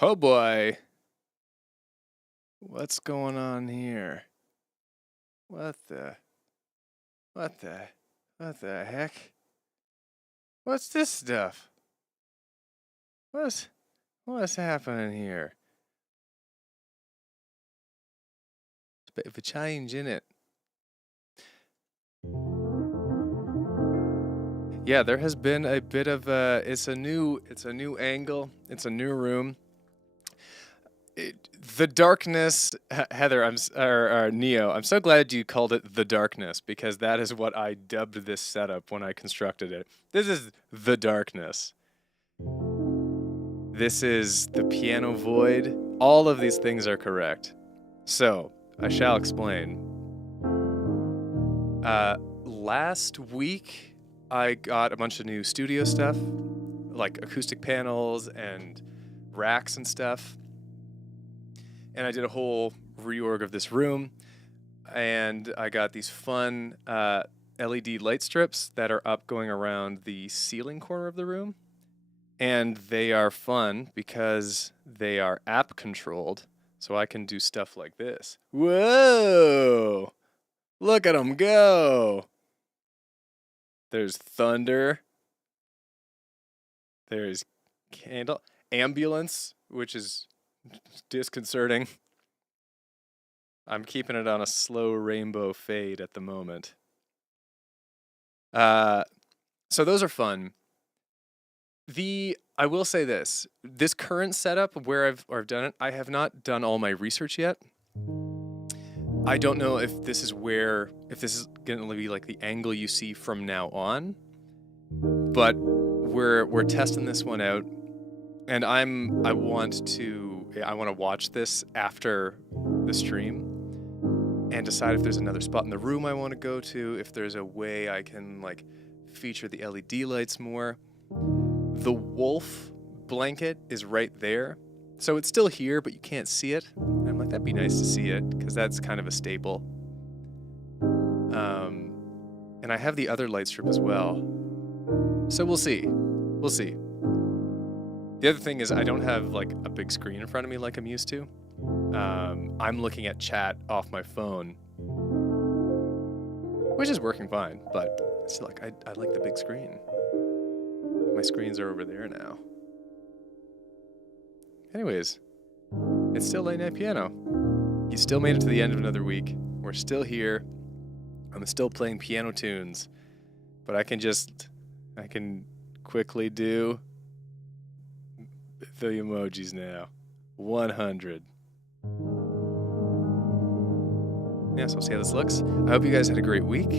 Oh boy. What's going on here? What the what the what the heck? What's this stuff? What's what's happening here? It's a bit of a change in it. Yeah, there has been a bit of it's a new angle, it's a new room. The darkness, Heather, or Neo. I'm so glad you called it the darkness because that is what I dubbed this setup when I constructed it. This is the darkness. This is the piano void. All of these things are correct. So I shall explain. Last week I got a bunch of new studio stuff, like acoustic panels and racks and stuff. And I did a whole reorg of this room, and I got these fun LED light strips that are up going around the ceiling corner of the room. And they are fun because they are app controlled, so I can do stuff like this. Whoa! Look at them go! There's thunder. There's candle. Ambulance, which is disconcerting. I'm keeping it on a slow rainbow fade at the moment. So those are fun. I will say this current setup where I've done it, I have not done all my research yet. I don't know if this is going to be like the angle you see from now on, but we're testing this one out, and I want to watch this after the stream and decide if there's another spot in the room I want to go to, if there's a way I can like feature the LED lights more. The wolf blanket is right there. So it's still here, but you can't see it. And I'm like, that'd be nice to see it, because that's kind of a staple. And I have the other light strip as well. So we'll see. We'll see. The other thing is I don't have like a big screen in front of me like I'm used to. I'm looking at chat off my phone, which is working fine, but still, like, I like the big screen. My screens are over there now. Anyways, it's still Late Night Piano. You still made it to the end of another week. We're still here. I'm still playing piano tunes, but I can quickly do the emojis now. 100. Yeah, so we'll see how this looks. I hope you guys had a great week.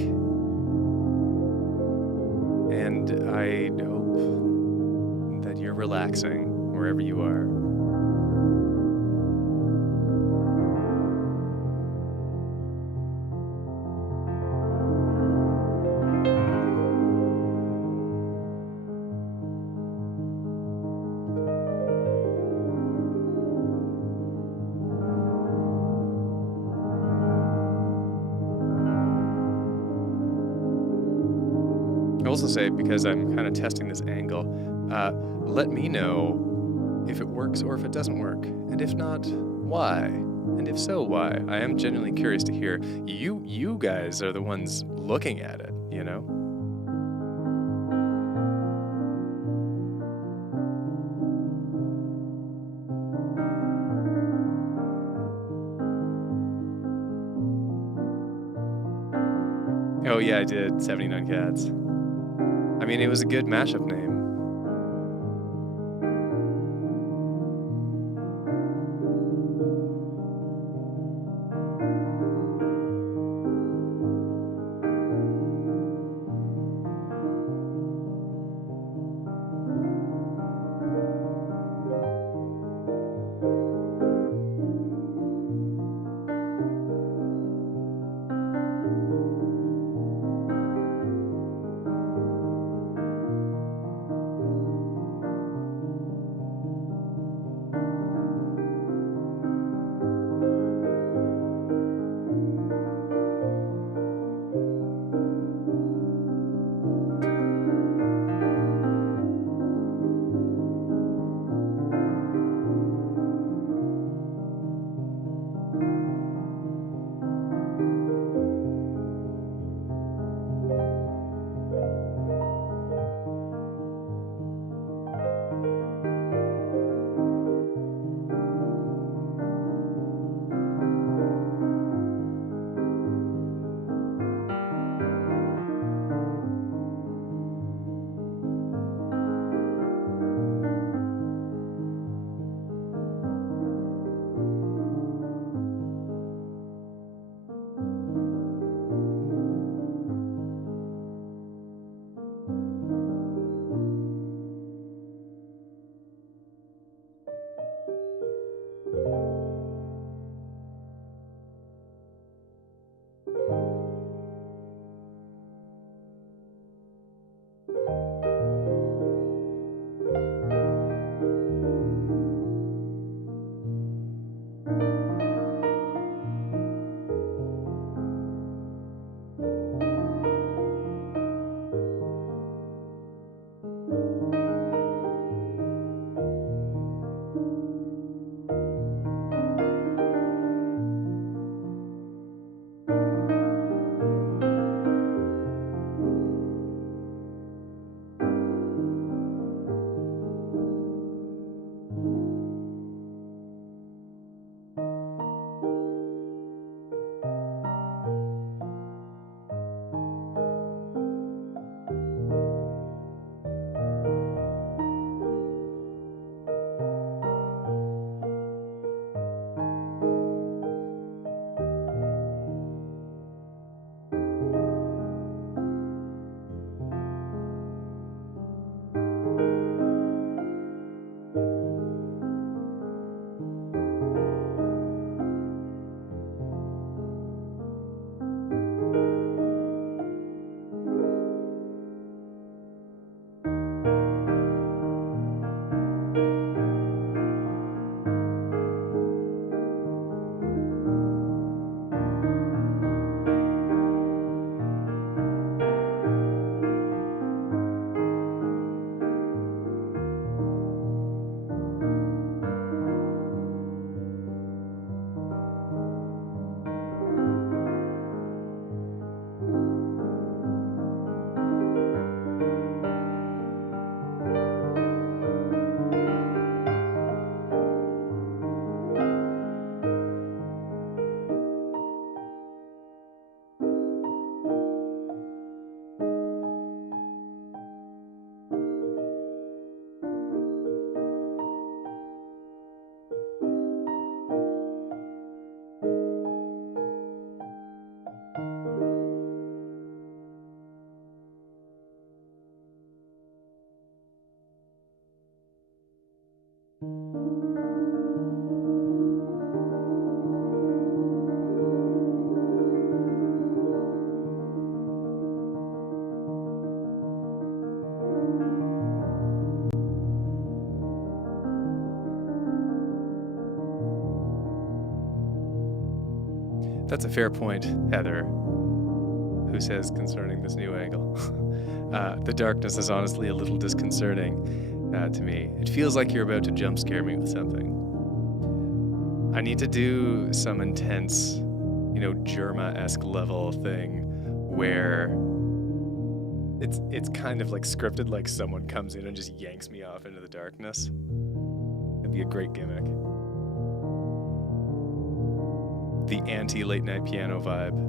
And I hope that you're relaxing wherever you are. I'll also say, because I'm kind of testing this angle, let me know if it works or if it doesn't work. And if not, why? And if so, why? I am genuinely curious to hear. You guys are the ones looking at it, you know? Oh yeah, I did. 79 Cats. I mean, it was a good mashup name. That's a fair point, Heather, who says concerning this new angle. The darkness is honestly a little disconcerting to me. It feels like you're about to jump scare me with something. I need to do some intense, Germa-esque level thing where it's kind of like scripted, like someone comes in and just yanks me off into the darkness. It'd be a great gimmick. The anti-late night piano vibe.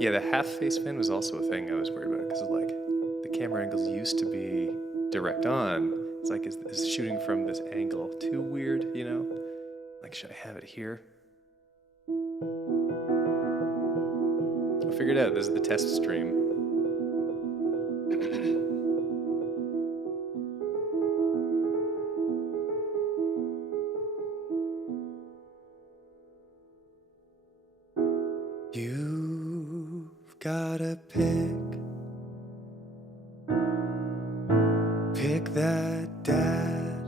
Yeah, the half face fin was also a thing I was worried about, because the camera angles used to be direct on. It's like, is shooting from this angle too weird, Like, should I have it here? I figured it out. This is the test stream. You've gotta pick that dad.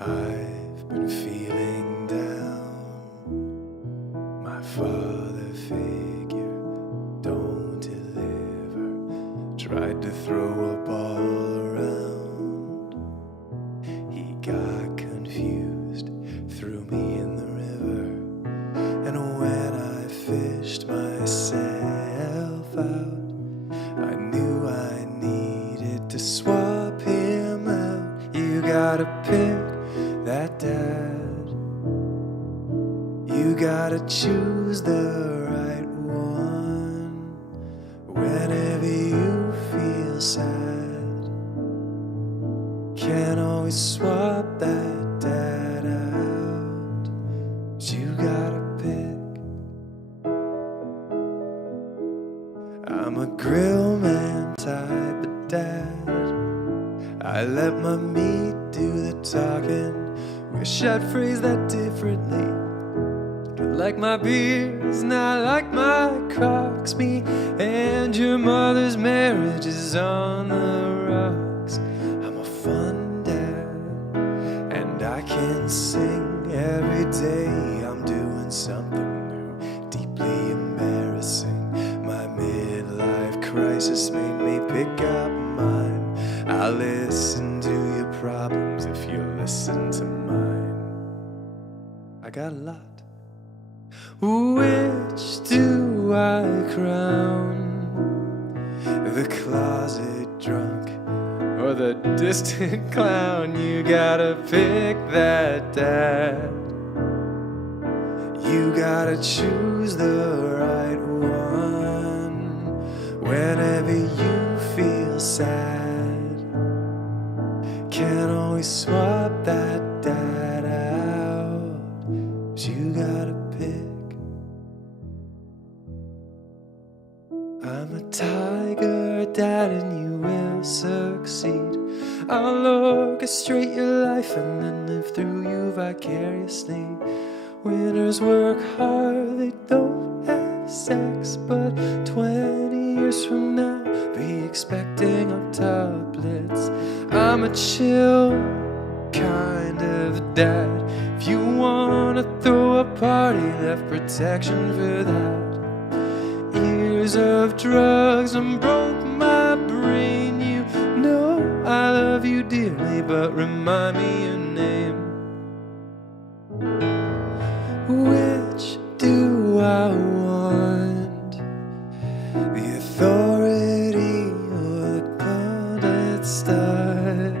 I've been feeling down. My father figure don't deliver. Tried to throw a ball around. He got confused, threw me in the river. And when I fished myself out, I knew I needed to swap him out. You gotta pick that dad. You gotta choose the right one. Whenever you feel sad, can't always swap that dad out. But you gotta pick. I'm a grill man type of dad. I let my meat do the talking. Wish I'd phrase that differently. Like my beers, not like my Crocs. Me and your mother's marriage is on the rocks. I'm a fun dad, and I can sing every day. I'm doing something new, deeply embarrassing. My midlife crisis made me pick up mine. I'll listen to your problems if you listen to mine. I got a lot. Which do I crown? The closet drunk or the distant clown? You gotta pick that dad. You gotta choose the right one. Whenever you feel sad, can't always swap that dad out. But you gotta pick. I'm a tiger dad and you will succeed. I'll orchestrate your life and then live through you vicariously. Winners work hard, they don't have sex, but 20 years from now, be expecting octuplets. I'm a chill kind of dad. If you wanna throw a party, left protection for that. Years of drugs and broke my brain. You know I love you dearly, but remind me your name. Which do I want? The authority or the puppet stud?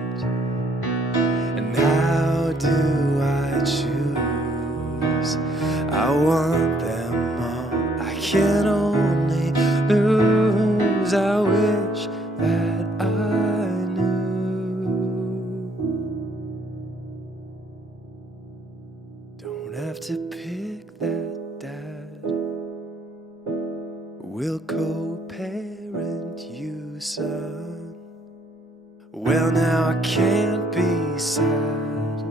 And how do I choose? I want them all. I can only lose. I wish that I knew. Don't pick that dad. We'll co-parent you, son. Well, now I can't be sad.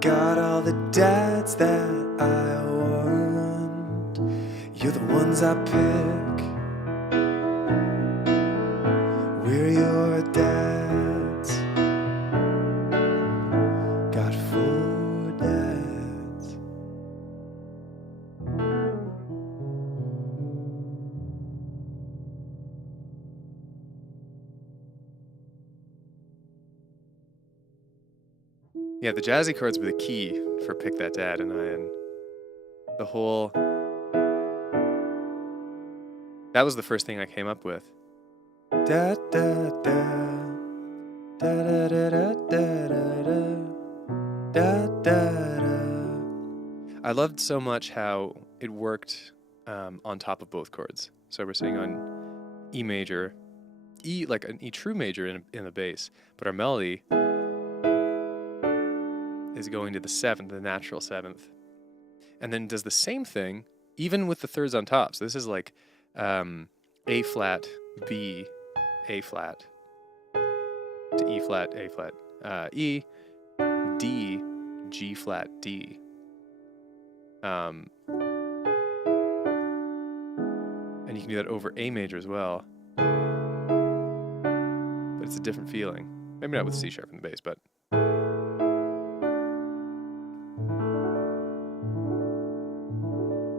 Got all the dads that I want. You're the ones I pick. We're your dads. Got 4 dads. Yeah, the jazzy chords were the key for Pick That Dad, and the whole... That was the first thing I came up with. Da da da da da da da da da da da. I loved so much how it worked on top of both chords. So we're sitting on E major, E like an E true major in the bass, but our melody is going to the 7th, the natural 7th, and then does the same thing even with the thirds on top. So this is like A flat, B, A flat, to E flat, A flat, E, D, G flat, D. And you can do that over A major as well. But it's a different feeling. Maybe not with C sharp in the bass, but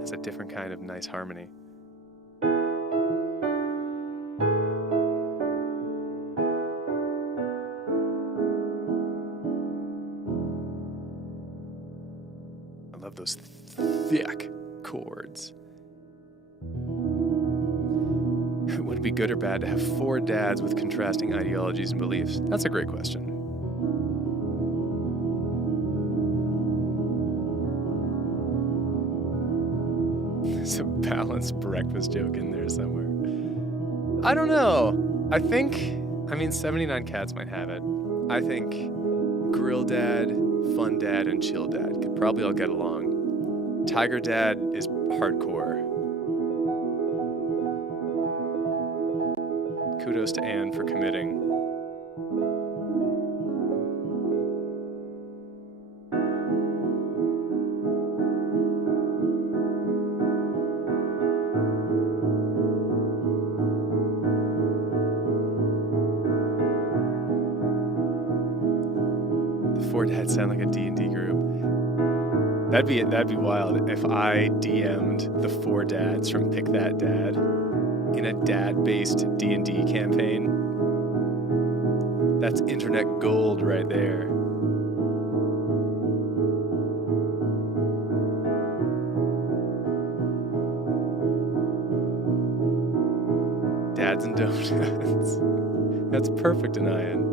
it's a different kind of nice harmony. I love those thick chords. Would it be good or bad to have 4 dads with contrasting ideologies and beliefs? That's a great question. There's a balanced breakfast joke in there somewhere. I don't know. I mean, 79 Cats might have it. I think Grill Dad, Fun Dad, and Chill Dad could probably all get along. Tiger Dad is hardcore. Kudos to Anne for committing. The 4 dads sound like a D&D group. That'd be wild if I DM'd the 4 dads from Pick That Dad in a dad-based D&D campaign. That's internet gold right there. Dads and donuts. That's perfect, Anayan.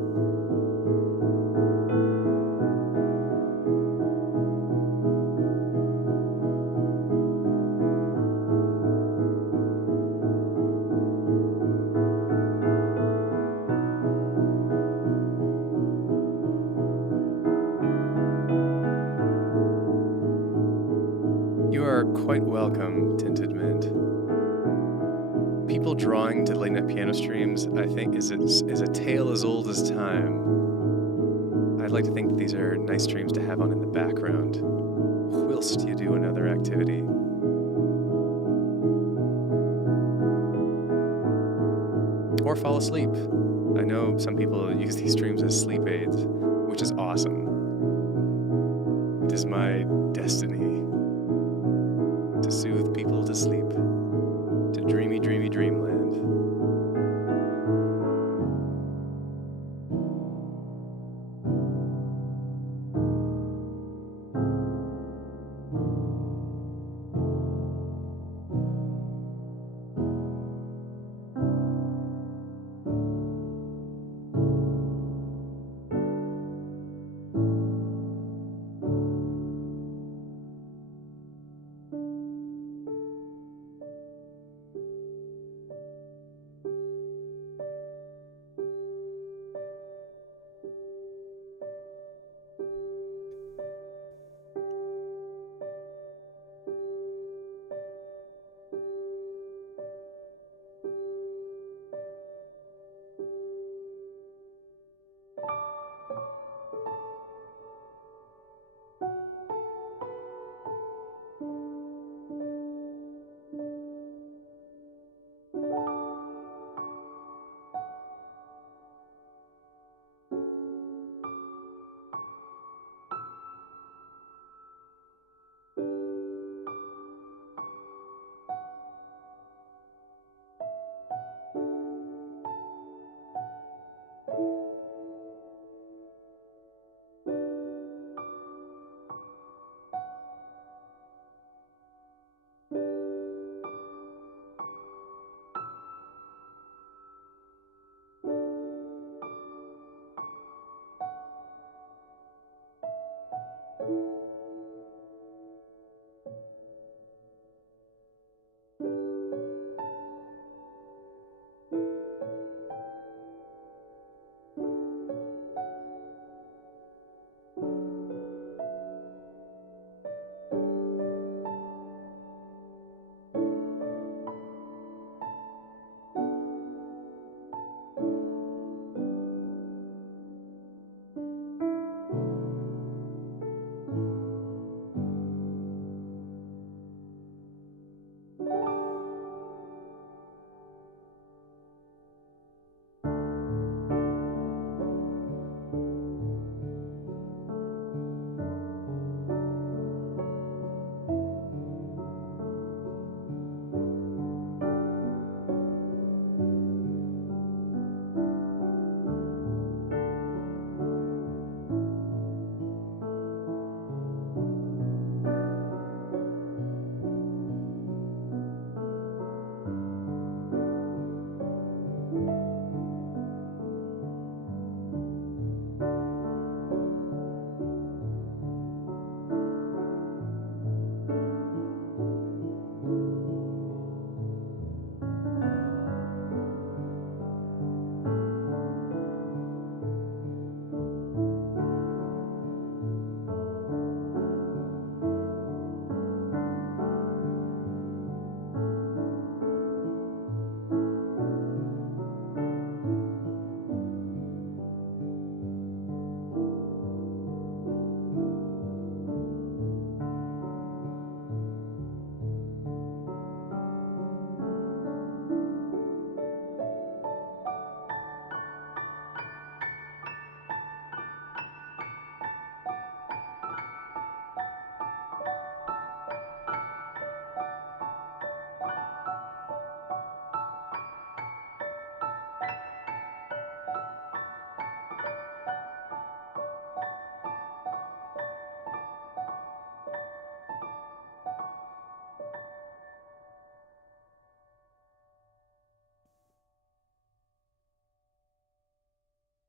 You are quite welcome, Tinted Mint. People drawing to late night piano streams, I think, is a tale as old as time. I'd like to think that these are nice streams to have on in the background whilst you do another activity. Or fall asleep. I know some people use these streams as sleep aids, which is awesome. It is my destiny to soothe people to sleep, to dreamy, dreamy dreamland.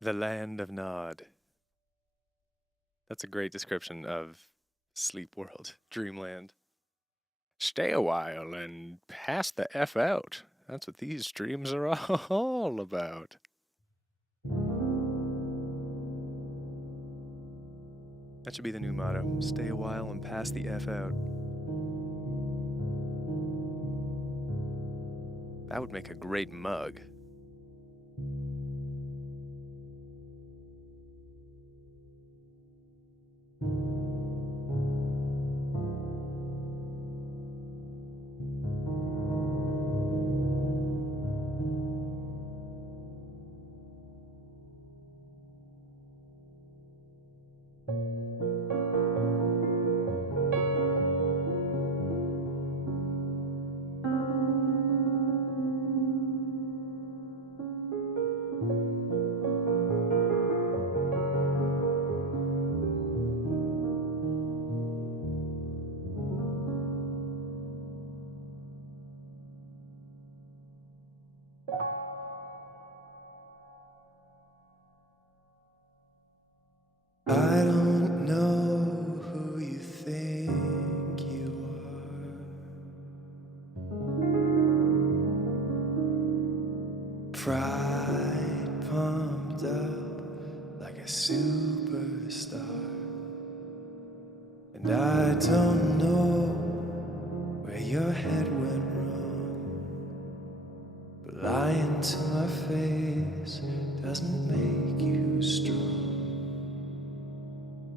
The land of Nod. That's a great description of Sleep World, Dreamland. Stay a while and pass the F out. That's what these dreams are all about. That should be the new motto. Stay a while and pass the F out. That would make a great mug. I don't know who you think you are. Pride pumped up like a superstar. And I don't know where your head went wrong. But lying to my face doesn't make you strong.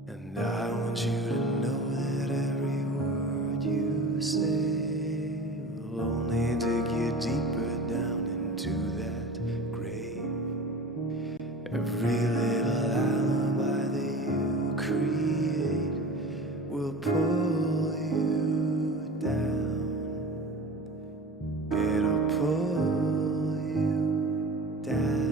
And I want you to know that every word you say will only dig you deeper down into that grave. Every little alibi that you create will pull you down. It'll pull you down.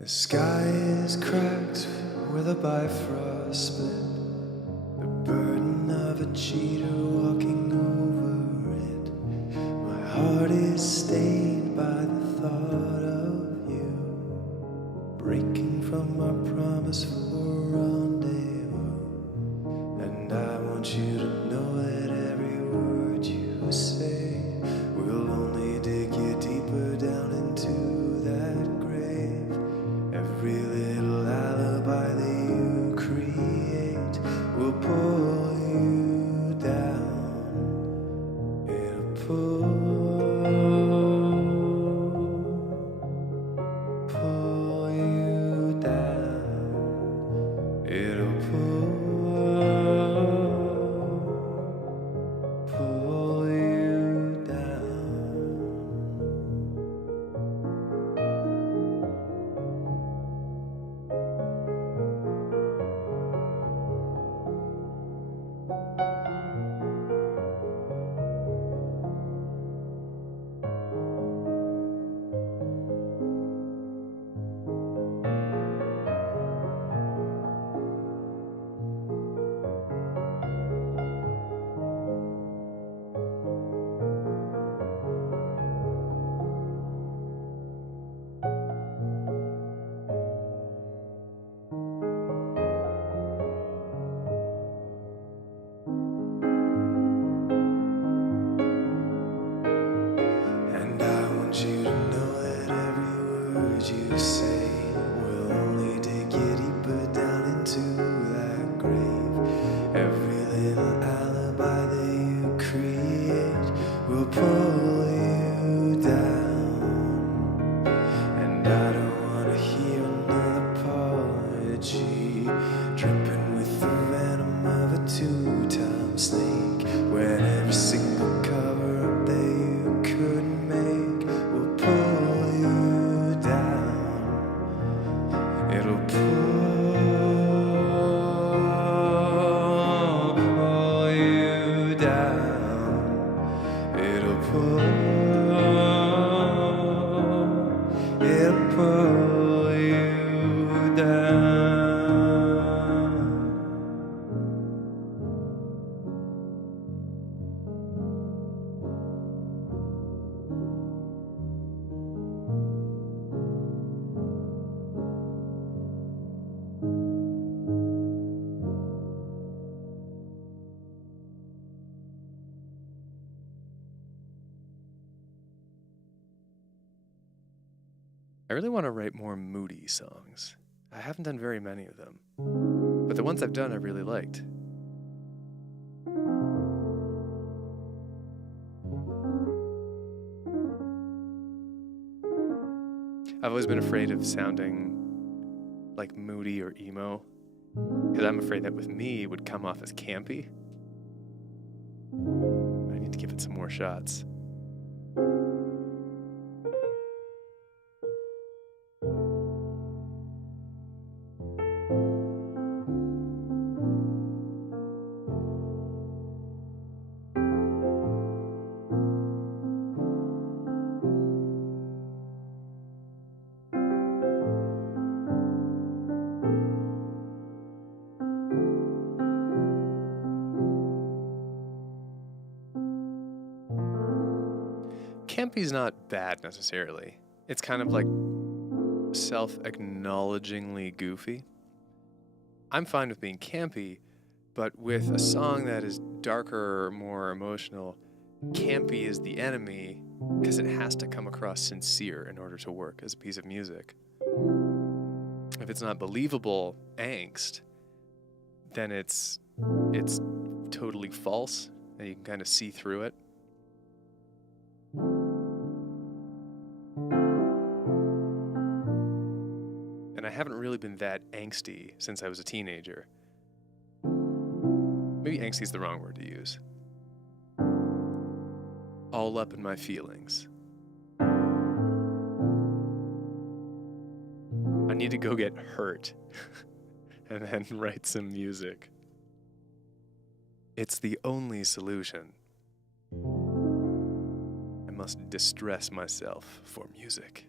The sky is cracked with a bifrost split. The burden of a cheater walking over it. My heart is stained by the thought of you, breaking from our promise for a rendezvous. And I want you to know that every word you say will only dig you deeper down into that grave. Every little alibi that you create will pull you down. It'll pull you down. It'll pull you down. And I want you to know that every word you say will only dig you deeper down into that grave. Every little alibi that you create will pull you down. And I don't want to hear another apology dripping with the venom of a two-time snake, when every single cover-up that you couldn't make will pull you down. It'll pull you down. really want to write more moody songs. I haven't done very many of them, but the ones I've done I really liked. I've always been afraid of sounding like moody or emo, because I'm afraid that with me it would come off as campy. I need to give it some more shots. Campy's not bad necessarily. It's kind of like self-acknowledgingly goofy. I'm fine with being campy, but with a song that is darker or more emotional, campy is the enemy because it has to come across sincere in order to work as a piece of music. If it's not believable angst, then it's totally false and you can kind of see through it. And I haven't really been that angsty since I was a teenager. Maybe angsty is the wrong word to use. All up in my feelings. I need to go get hurt and then write some music. It's the only solution. I must distress myself for music.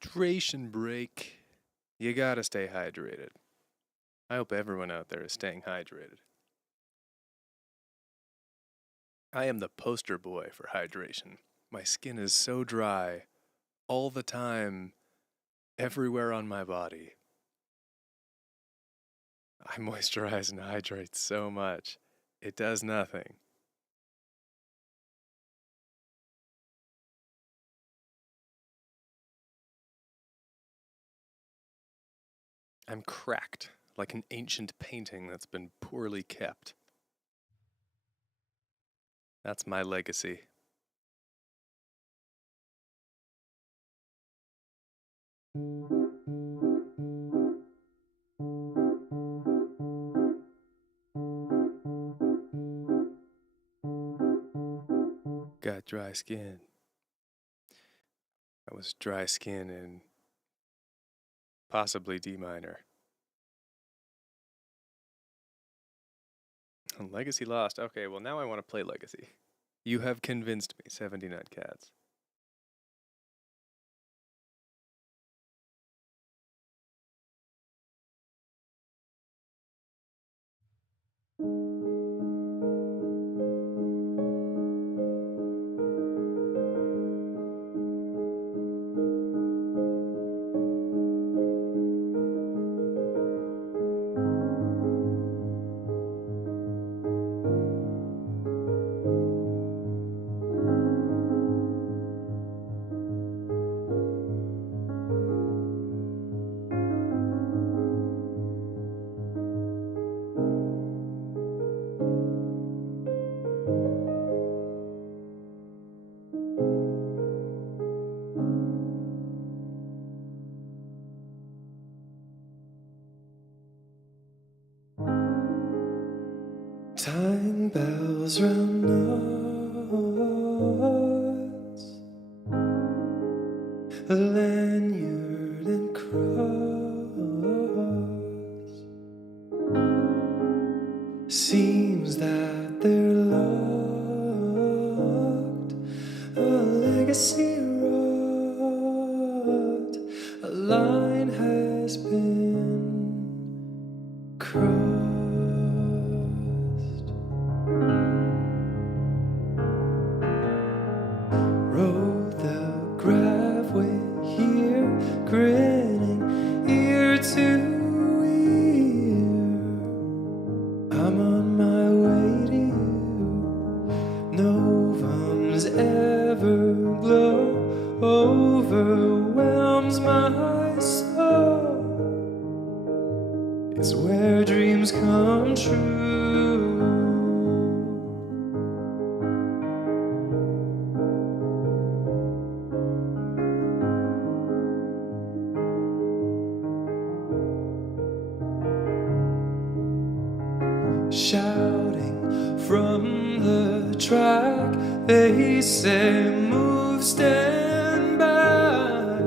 hydration break. You gotta stay hydrated. I hope everyone out there is staying hydrated. I am the poster boy for hydration. My skin is so dry all the time, everywhere on my body. I moisturize and hydrate so much. It does nothing. I'm cracked, like an ancient painting that's been poorly kept. That's my legacy. Got dry skin. I was dry skin in possibly D minor. Legacy lost. Okay, well now I want to play Legacy. You have convinced me, 79 Cats. Tying bells round nuts, a lanyard and cross. Seems that they're locked, a legacy rot. A line has been crossed. Rode the gravway here, grinning ear to ear. I'm on my way to you. Novum's everglow overwhelms my soul. It's where dreams come true. Shouting from the track, they say, move, stand back.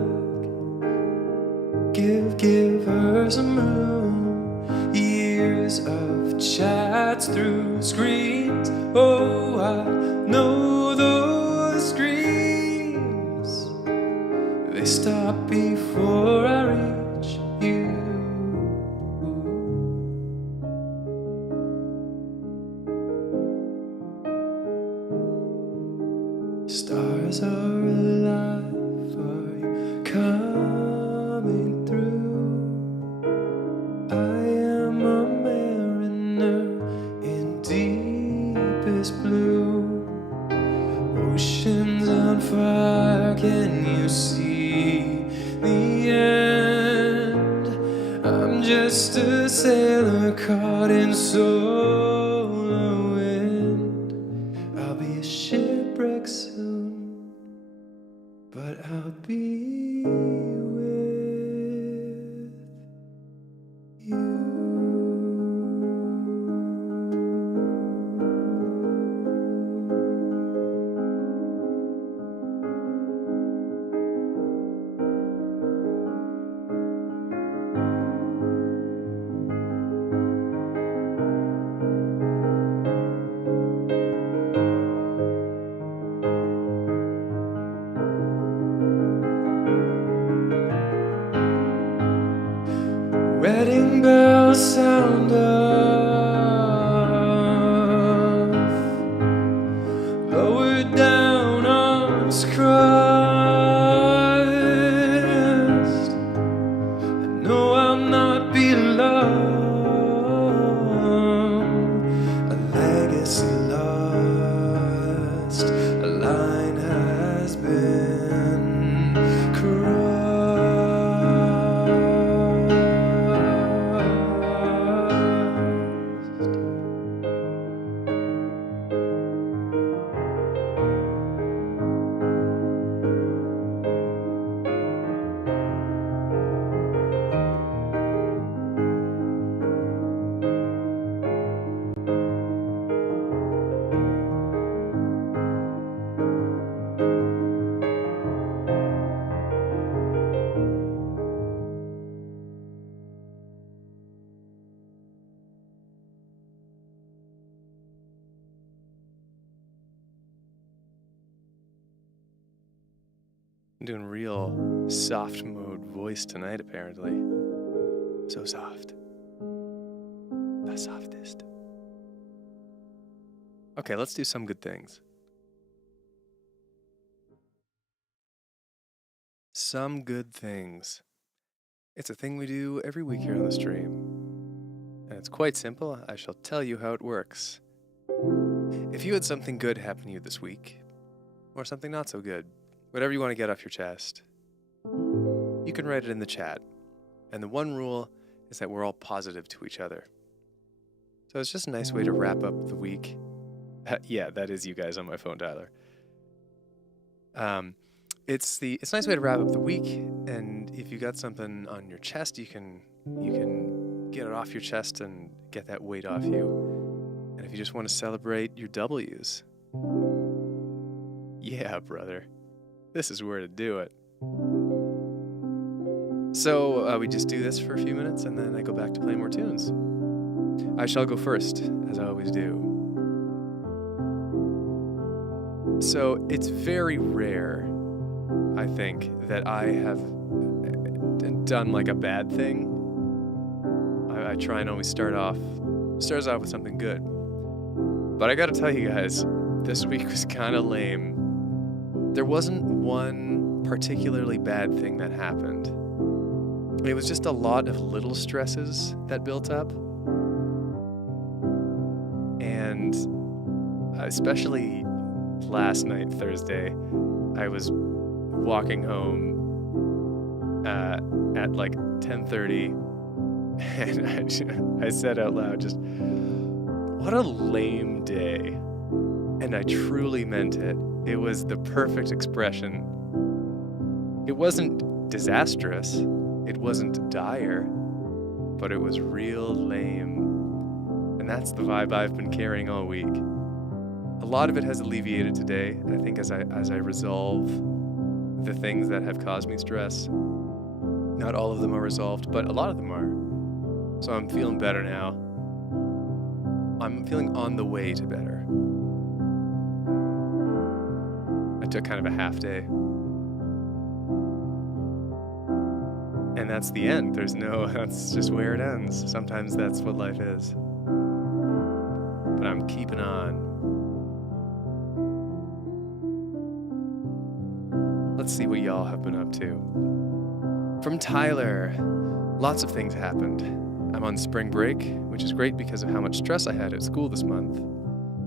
Give her some room. Years of chats through screens. Oh, I know those screams. They stop before I reach you. Stars are alive, are you coming through? I am a mariner in deepest blue. Oceans on fire, can you see the end? I'm just a sailor caught in solar wind. I'll be a shipwreck soon, but I'll be with you. sound of lower down arms crossed. I know I'll not be alone. A legacy lost, a line has been crossed. I'm doing real soft mode voice tonight, apparently. So soft. The softest. Okay, let's do some good things. Some good things. It's a thing we do every week here on the stream. And it's quite simple. I shall tell you how it works. If you had something good happen to you this week, or something not so good, whatever you want to get off your chest, you can write it in the chat. And the one rule is that we're all positive to each other. So it's just a nice way to wrap up the week. Yeah, that is you guys on my phone, Tyler. It's a nice way to wrap up the week, and if you got something on your chest, you can get it off your chest and get that weight off you. And if you just want to celebrate your W's, yeah, brother. This is where to do it. So we just do this for a few minutes, and then I go back to play more tunes. I shall go first, as I always do. So it's very rare, I think, that I have done like a bad thing. I try and always starts off with something good. But I gotta tell you guys, this week was kind of lame. There wasn't one particularly bad thing that happened. It was just a lot of little stresses that built up. And especially last night, Thursday, I was walking home at like 10:30, and I said out loud, just, what a lame day. And I truly meant it. It was the perfect expression. It wasn't disastrous. It wasn't dire. But it was real lame. And that's the vibe I've been carrying all week. A lot of it has alleviated today. I think as I resolve the things that have caused me stress. Not all of them are resolved, but a lot of them are. So I'm feeling better now. I'm feeling on the way to better. I took kind of a half day. And that's the end. That's just where it ends. Sometimes that's what life is. But I'm keeping on. Let's see what y'all have been up to. From Tyler, lots of things happened. I'm on spring break, which is great because of how much stress I had at school this month.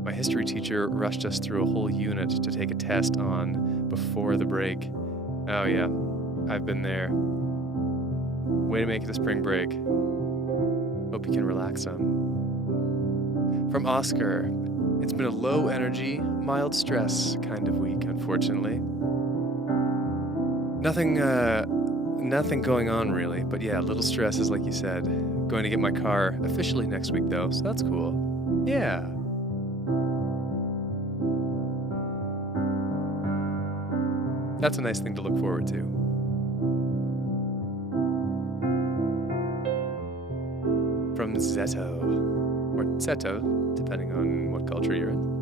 My history teacher rushed us through a whole unit to take a test on before the break. Oh yeah, I've been there. Way to make it a spring break. Hope you can relax some. From Oscar, it's been a low energy, mild stress kind of week, unfortunately. Nothing going on really, but yeah, little stresses like you said. Going to get my car officially next week though, so that's cool. Yeah. That's a nice thing to look forward to. From Zeto, or Zeto, depending on what culture you're in.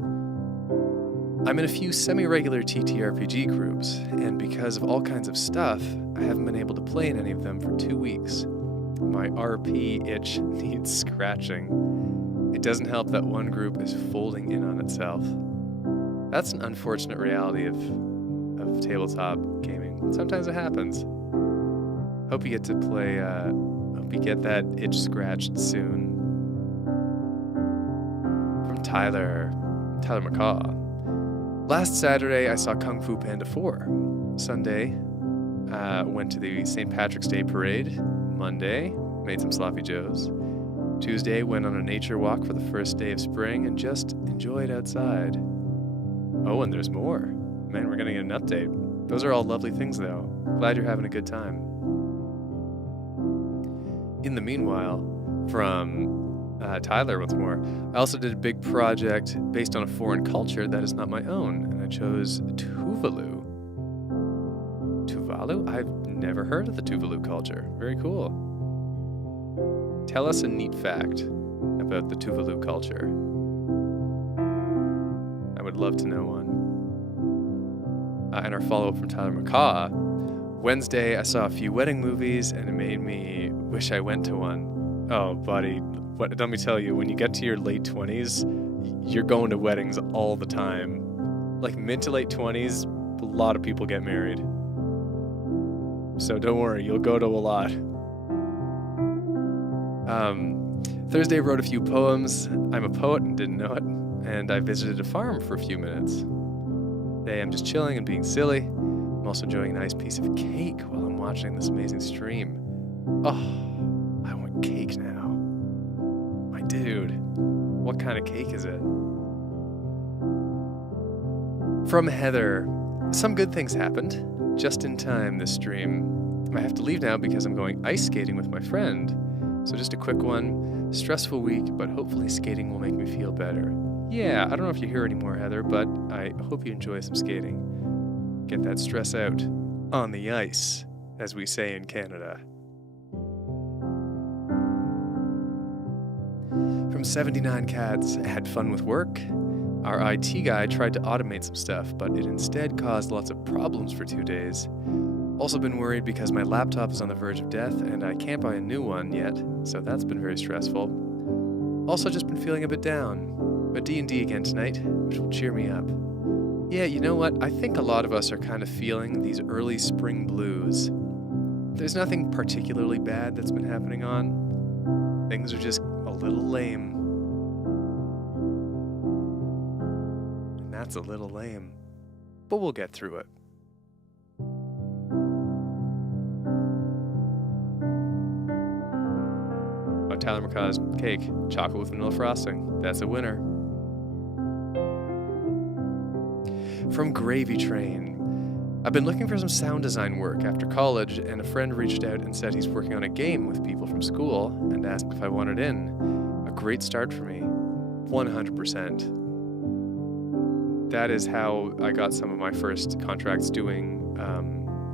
I'm in a few semi-regular TTRPG groups, and because of all kinds of stuff, I haven't been able to play in any of them for 2 weeks. My RP itch needs scratching. It doesn't help that one group is folding in on itself. That's an unfortunate reality of tabletop gaming. Sometimes it happens. Hope you get to play, hope you get that itch scratched soon. From Tyler McCaw. Last Saturday, I saw Kung Fu Panda 4. Sunday, went to the St. Patrick's Day parade. Monday, made some sloppy joes. Tuesday, went on a nature walk for the first day of spring and just enjoyed outside. Oh, and there's more. Man, we're gonna get an update. Those are all lovely things, though. Glad you're having a good time. In the meanwhile, from Tyler once more, I also did a big project based on a foreign culture that is not my own, and I chose Tuvalu. Tuvalu? I've never heard of the Tuvalu culture. Very cool. Tell us a neat fact about the Tuvalu culture. I would love to know one. And our follow-up from Tyler McCaw. Wednesday, I saw a few wedding movies, and it made me wish I went to one. Oh, buddy, let me tell you, when you get to your late 20s, you're going to weddings all the time. Like mid to late 20s, a lot of people get married. So don't worry, you'll go to a lot. Thursday, wrote a few poems. I'm a poet and didn't know it. And I visited a farm for a few minutes. Today, I'm just chilling and being silly. I'm also enjoying a nice piece of cake while I'm watching this amazing stream. Oh, I want cake now. My dude, what kind of cake is it? From Heather, some good things happened. Just in time this stream. I have to leave now because I'm going ice skating with my friend. So just a quick one. Stressful week, but hopefully skating will make me feel better. Yeah, I don't know if you hear anymore, Heather, but I hope you enjoy some skating. Get that stress out on the ice, as we say in Canada. From 79 Cats, had fun with work. Our IT guy tried to automate some stuff, but it instead caused lots of problems for 2 days. Also been worried because my laptop is on the verge of death and I can't buy a new one yet, so that's been very stressful. Also just been feeling a bit down, but D&D again tonight, which will cheer me up. Yeah, you know what? I think a lot of us are kind of feeling these early spring blues. There's nothing particularly bad that's been happening on. Things are just a little lame. And that's a little lame. But we'll get through it. Oh, Tyler McCaw's cake. Chocolate with vanilla frosting. That's a winner. From Gravy Train. I've been looking for some sound design work after college, and a friend reached out and said he's working on a game with people from school and asked if I wanted in. A great start for me. 100%. That is how I got some of my first contracts doing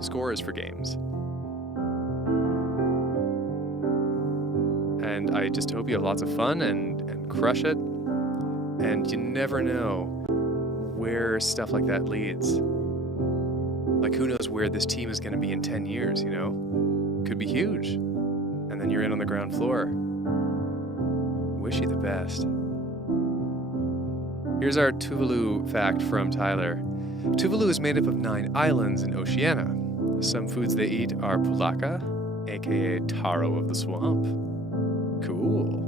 scores for games. And I just hope you have lots of fun and crush it. And you never know where stuff like that leads. Like, who knows where this team is going to be in 10 years, you know? Could be huge. And then you're in on the ground floor. Wish you the best. Here's our Tuvalu fact from Tyler. Tuvalu is made up of 9 islands in Oceania. Some foods they eat are pulaka, aka taro of the swamp. Cool.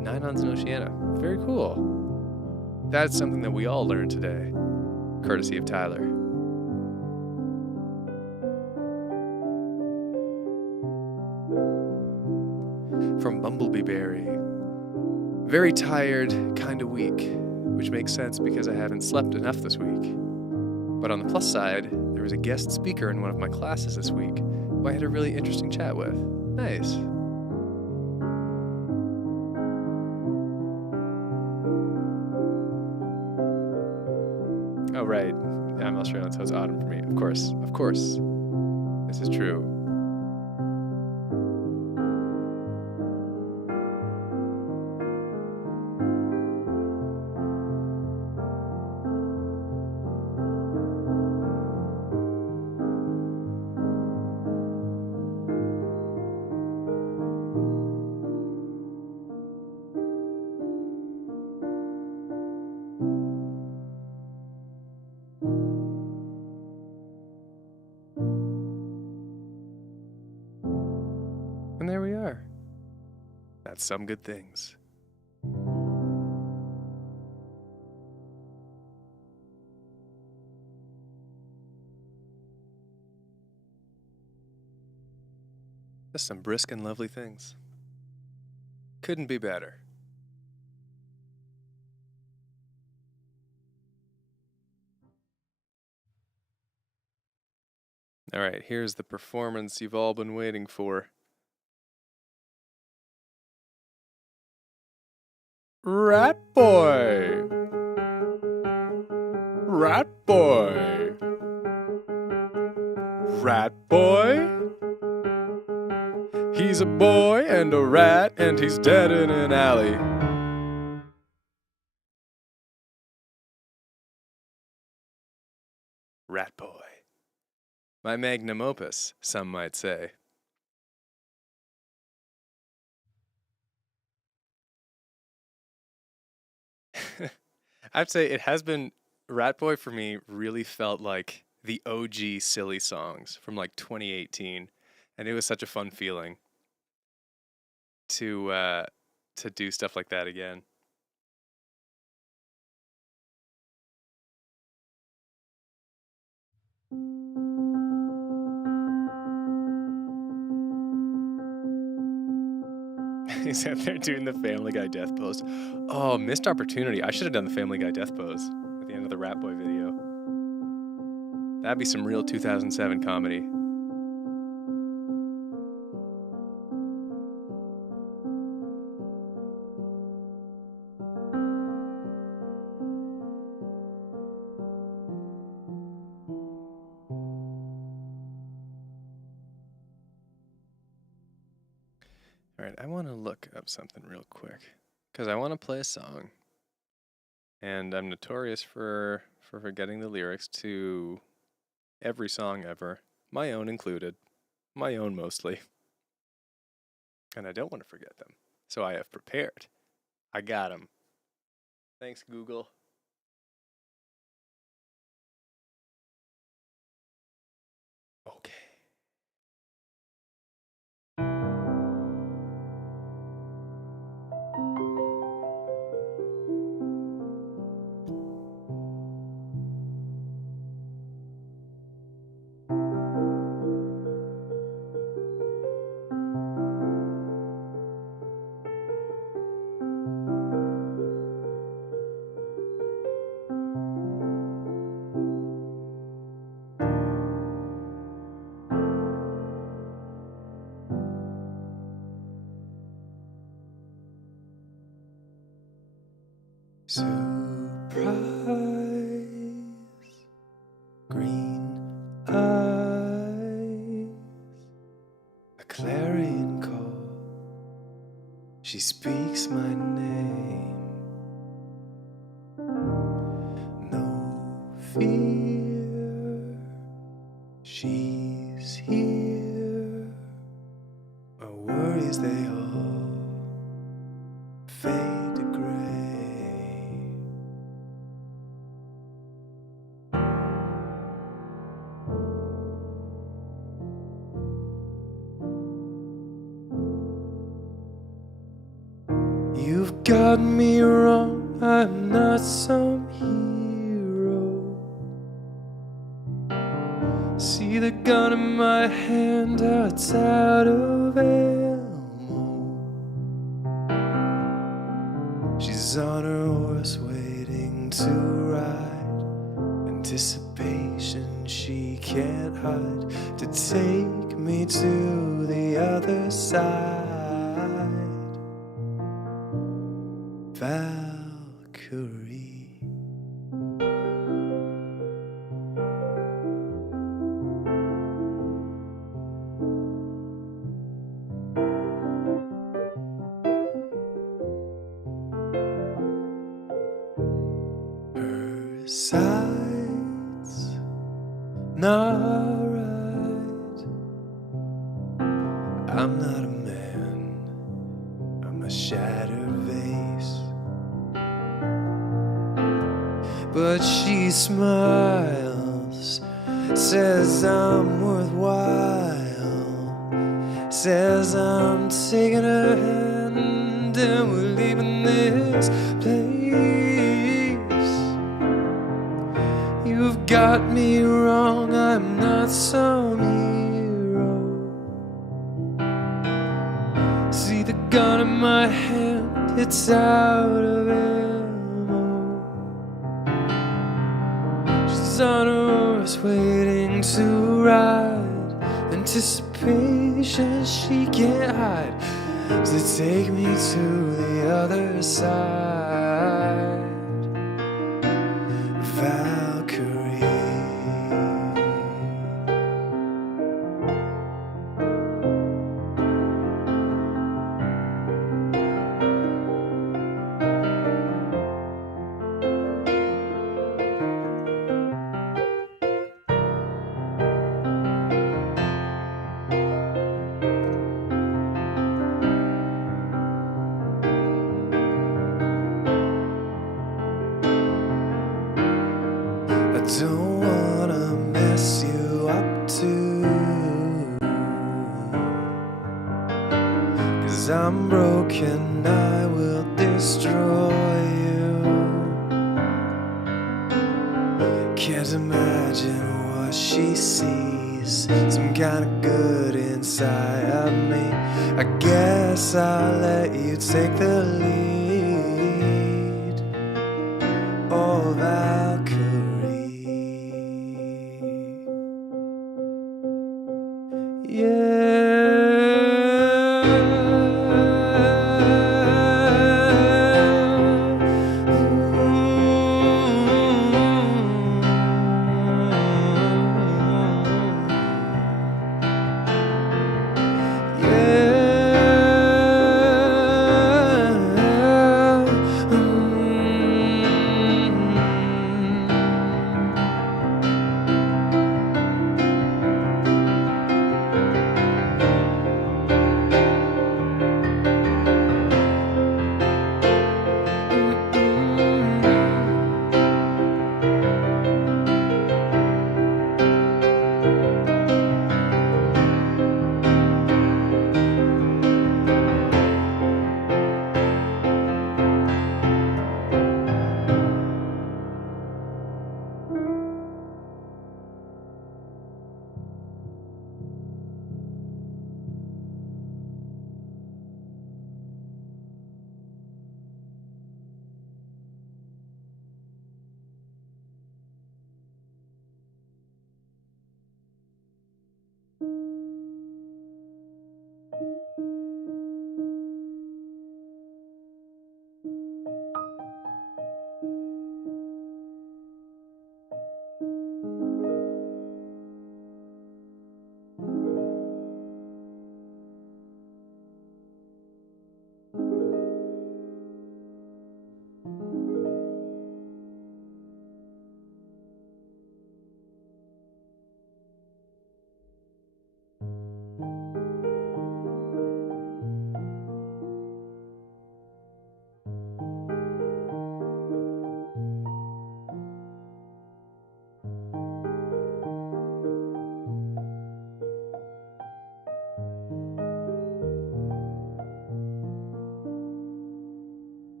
9 islands in Oceania. Very cool. That's something that we all learned today. Courtesy of Tyler. From Bumblebee Berry. Very tired, kinda weak, which makes sense because I haven't slept enough this week. But on the plus side, there was a guest speaker in one of my classes this week who I had a really interesting chat with. Nice. Oh, right. I'm Australian, so it's autumn for me. Of course. This is true. And there we are. That's some good things. Just some brisk and lovely things. Couldn't be better. All right, here's the performance you've all been waiting for. Rat Boy! Rat Boy! Rat Boy? He's a boy and a rat, and he's dead in an alley. Rat Boy. My magnum opus, some might say. I'd say it has been, Rat Boy for me really felt like the OG Silly songs from like 2018, and it was such a fun feeling to do stuff like that again. He's out there doing the Family Guy death pose. Oh, missed opportunity. I should have done the Family Guy death pose at the end of the Rat Boy video. That'd be some real 2007 comedy. All right, I want to look up something real quick because I want to play a song, and I'm notorious for forgetting the lyrics to every song ever, my own included, my own mostly, and I don't want to forget them, so I have prepared. I got them. Thanks, Google. Okay. Surprise, green eyes, a clarion call, she speaks my name, no fear, she's here, my worries they all fade to gray. You've got me wrong, I'm not some hero. See the gun in my hand, how it's out of ammo. She's on her horse waiting to ride, anticipation she can't hide, to take me to the other side. Valkyrie. Her sights not right. I'm not a man, I'm a shattered vase. But she smiles, says I'm worthwhile, says I'm taking her hand and we're leaving this place. You've got me wrong, I'm not some hero. See the gun in my hand, it's out of ammo. She's on a horse waiting to ride, anticipation she can't hide. So take me to the other side, Valkyrie. I don't wanna mess you up too, 'cause I'm broken, I will destroy you. Can't imagine what she sees, some kind of good inside of me. I guess I'll let you take the lead. Oh, Valkyrie.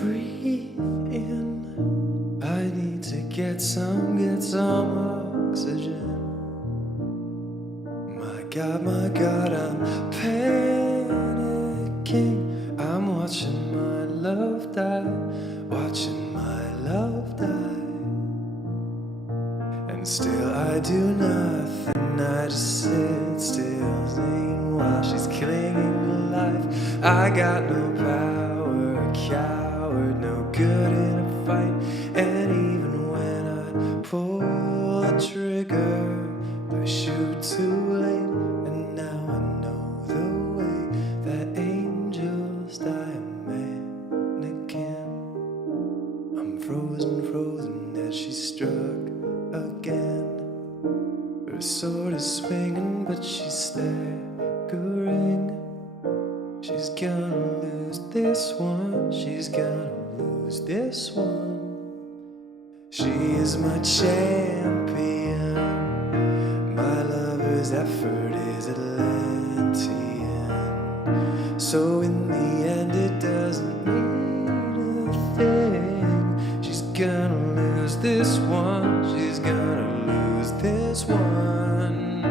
Breathe in. I need to get some oxygen. My God, I'm panicking. I'm watching my love die, watching my love die. And still I do nothing, I just sit still, seeing while she's clinging to life. I got no power, a coward, no good in a fight. And even when I pull the trigger, I shoot too late. And now I know the way that angels die a mannequin. I'm frozen as she struck again. Her sword is swinging, but she's staggering. She's gonna lose this one, she's gonna lose this one. She is my champion, my lover's whose effort is Atlantean. So in the end it doesn't mean a thing. She's gonna lose this one, she's gonna lose this one.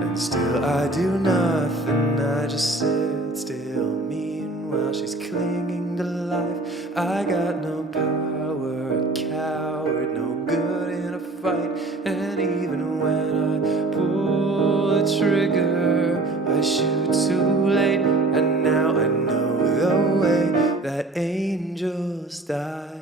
And still I do nothing, I just sit still. Meanwhile she's clinging to life. I got no power, a coward, no good in a fight. And even when I pull the trigger, I shoot too late. And now I know the way that angels die.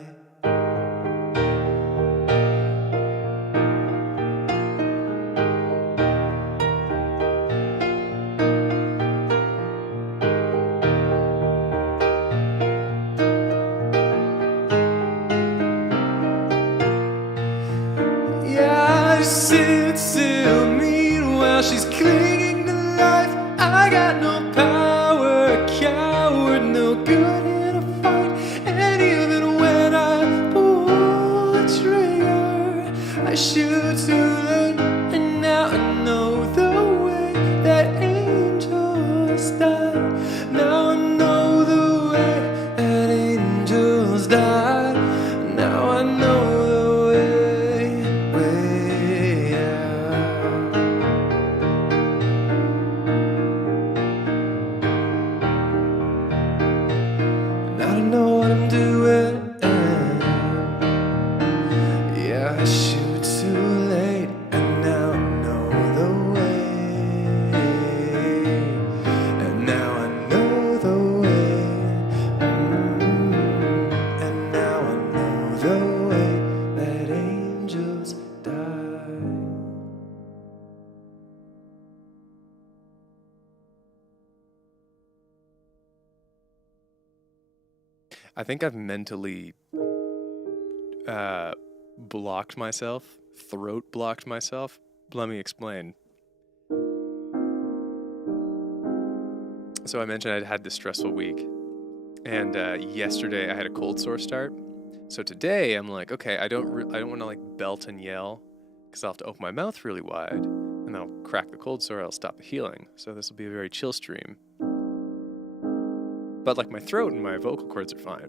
Sit still, meanwhile she's clinging to life. I got no power, a coward, no good in a fight. And even when I pull the trigger, I shoot too late. And now I know the way that angels die. Now I know the way that angels die. Now I know the I don't know what I'm doing. Yeah, I shoot too late, and now I know the way. And now I know the way. And now I know the way that angels die. I think I've mentally blocked myself, throat blocked myself. Let me explain. So I mentioned I'd had this stressful week, and yesterday I had a cold sore start. So today I'm like, okay, I don't want to like belt and yell, because I'll have to open my mouth really wide, and that'll crack the cold sore. I'll stop the healing. So this will be a very chill stream. But like my throat and my vocal cords are fine.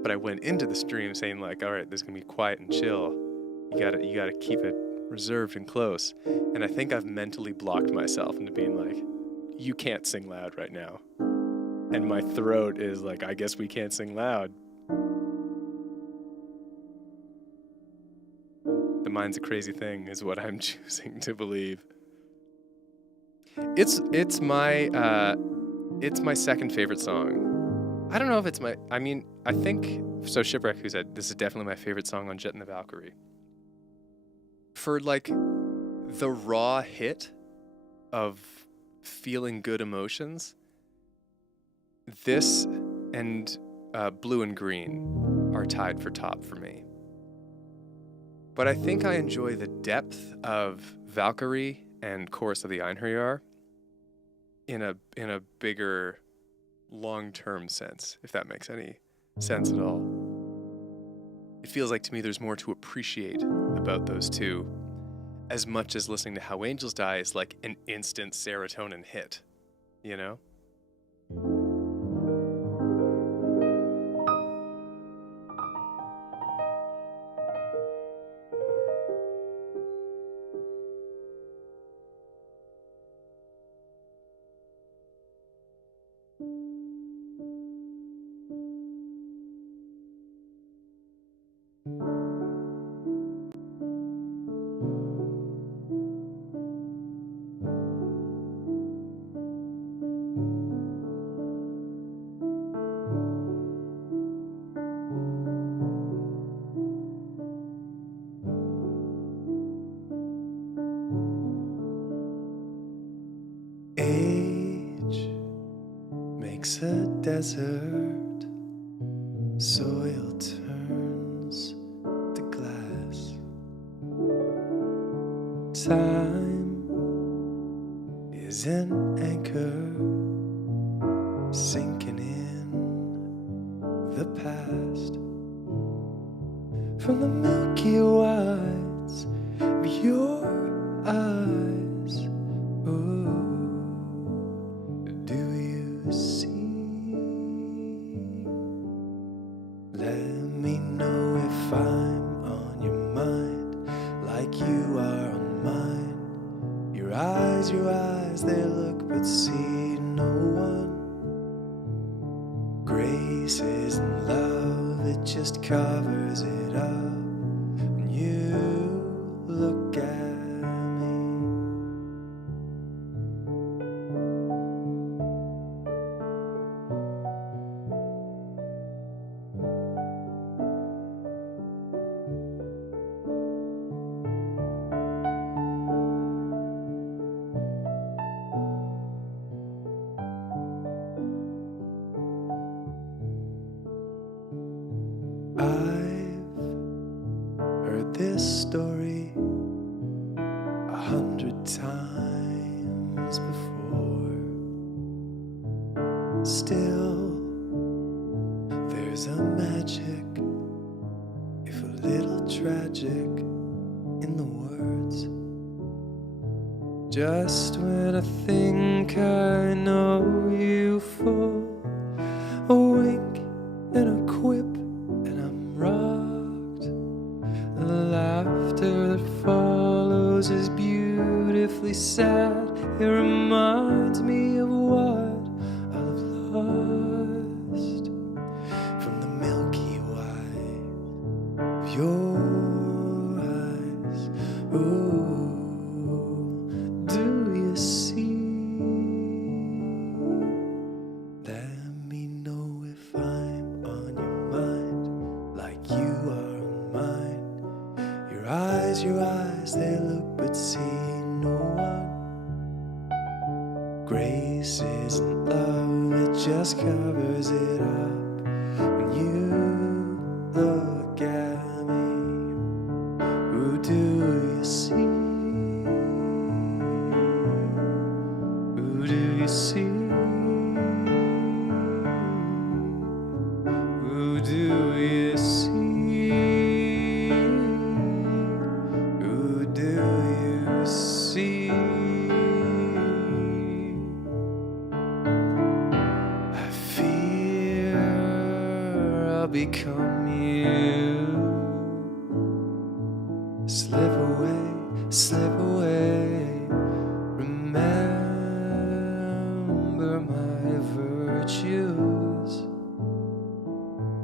But I went into the stream saying like, all right, this is gonna be quiet and chill. You gotta keep it reserved and close. And I think I've mentally blocked myself into being like, you can't sing loud right now. And my throat is like, I guess we can't sing loud. The mind's a crazy thing is what I'm choosing to believe. It's my second favorite song. I don't know if it's I think, so Shipwreck, who said, this is definitely my favorite song on Jet and the Valkyrie. For like the raw hit of feeling good emotions, this and Blue and Green are tied for top for me. But I think I enjoy the depth of Valkyrie and Chorus of the Einherjar in a bigger long-term sense, if that makes any sense at all. It feels like to me there's more to appreciate about those two, as much as listening to How Angels Die is like an instant serotonin hit, you know? Age makes a desert, soil turns to glass. Time is an anchor sinking in the past. From the milky whites of your eyes, Your eyes, they look but see no one. Grace isn't love, it just covers it up. When you look at me, I've heard this story 100 times before. Still, there's a magic, if a little tragic, in the words. Just when I think I know you full, a wink and a quip, and I'm rocked. The laughter that follows is beautifully sad. It reminds me of what I've lost from the milky white of your eyes. Ooh, do you see? Let me know if I'm on your mind, like you are on mine. Your eyes, they look but see no one. Grace isn't love, it just covers it up. When you look at me, who do you see? Who do you see? Who do you see? Who do you see? I fear I'll become you. Slip away, slip away. Remember my virtues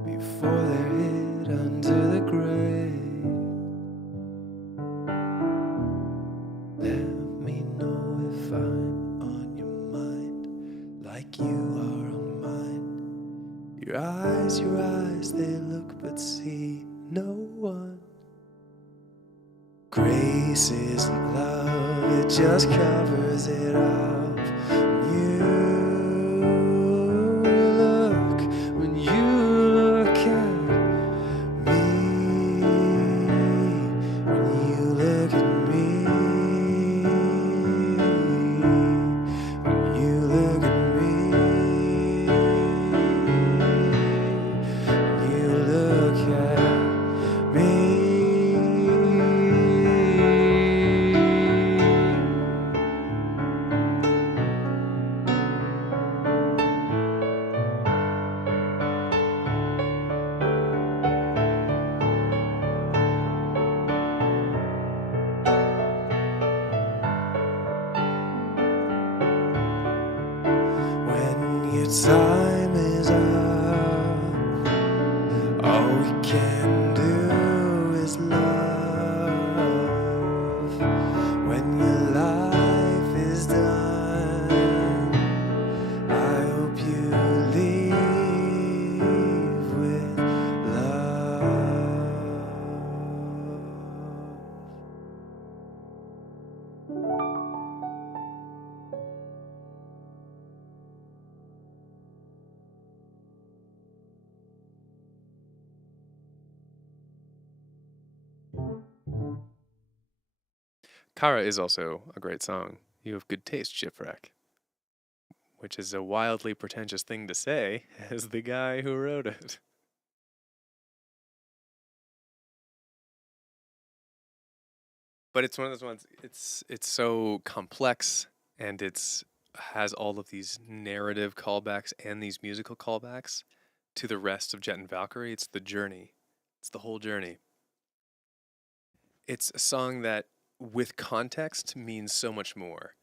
before they're hid under the grave. Let me know if I'm on your mind, like you are on mine. Your eyes, they look but see no one. Grace isn't love, it just covers it up. When you look at me, when you look at me, when you look at me, when you look at me. When your time is up, all we can do is love. When your life is done, I hope you leave with love. Kara is also a great song. You have good taste, Shipwreck. Which is a wildly pretentious thing to say as the guy who wrote it. But it's one of those ones, it's so complex, and it's has all of these narrative callbacks and these musical callbacks to the rest of Jet and Valkyrie. It's the journey. It's the whole journey. It's a song that with context means so much more.